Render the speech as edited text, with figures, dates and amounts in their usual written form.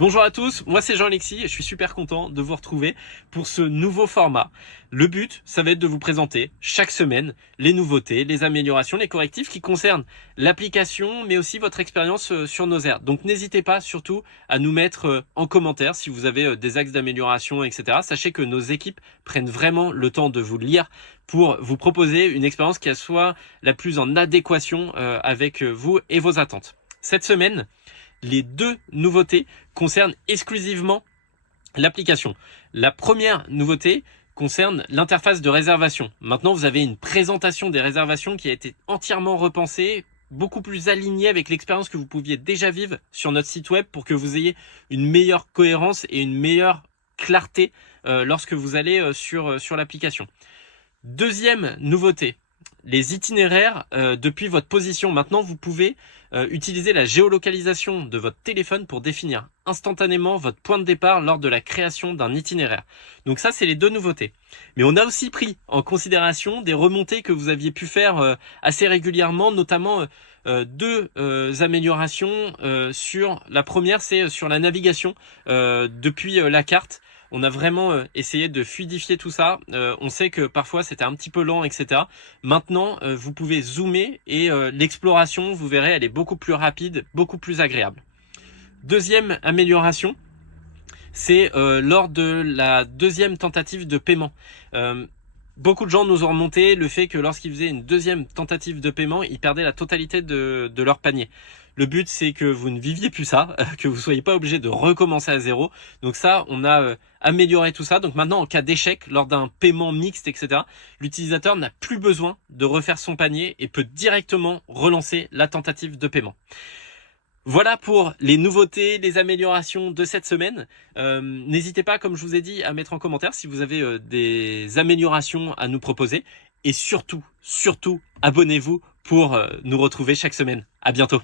Bonjour à tous, moi c'est Jean-Alexis et je suis super content de vous retrouver pour ce nouveau format. Le but, ça va être de vous présenter chaque semaine les nouveautés, les améliorations, les correctifs qui concernent l'application mais aussi votre expérience sur Nozer. Donc n'hésitez pas surtout à nous mettre en commentaire si vous avez des axes d'amélioration, etc. Sachez que nos équipes prennent vraiment le temps de vous lire pour vous proposer une expérience qui soit la plus en adéquation avec vous et vos attentes. Cette semaine, les deux nouveautés concernent exclusivement l'application. La première nouveauté concerne l'interface de réservation. Maintenant, vous avez une présentation des réservations qui a été entièrement repensée, beaucoup plus alignée avec l'expérience que vous pouviez déjà vivre sur notre site web pour que vous ayez une meilleure cohérence et une meilleure clarté lorsque vous allez sur l'application. Deuxième nouveauté, les itinéraires depuis votre position. Maintenant, vous pouvez utiliser la géolocalisation de votre téléphone pour définir instantanément votre point de départ lors de la création d'un itinéraire. Donc ça, c'est les deux nouveautés. Mais on a aussi pris en considération des remontées que vous aviez pu faire assez régulièrement, notamment deux améliorations sur la première, c'est sur la navigation depuis la carte. On a vraiment essayé de fluidifier tout ça. On sait que parfois c'était un petit peu lent, etc. Maintenant, vous pouvez zoomer et l'exploration, vous verrez, elle est beaucoup plus rapide, beaucoup plus agréable. Deuxième amélioration, c'est lors de la deuxième tentative de paiement. Beaucoup de gens nous ont remonté le fait que lorsqu'ils faisaient une deuxième tentative de paiement, ils perdaient la totalité de leur panier. Le but, c'est que vous ne viviez plus ça, que vous ne soyez pas obligé de recommencer à zéro. Donc ça, on a amélioré tout ça. Donc maintenant, en cas d'échec, lors d'un paiement mixte, etc., l'utilisateur n'a plus besoin de refaire son panier et peut directement relancer la tentative de paiement. Voilà pour les nouveautés, les améliorations de cette semaine. N'hésitez pas, comme je vous ai dit, à mettre en commentaire si vous avez des améliorations à nous proposer. Et surtout, abonnez-vous pour nous retrouver chaque semaine. À bientôt.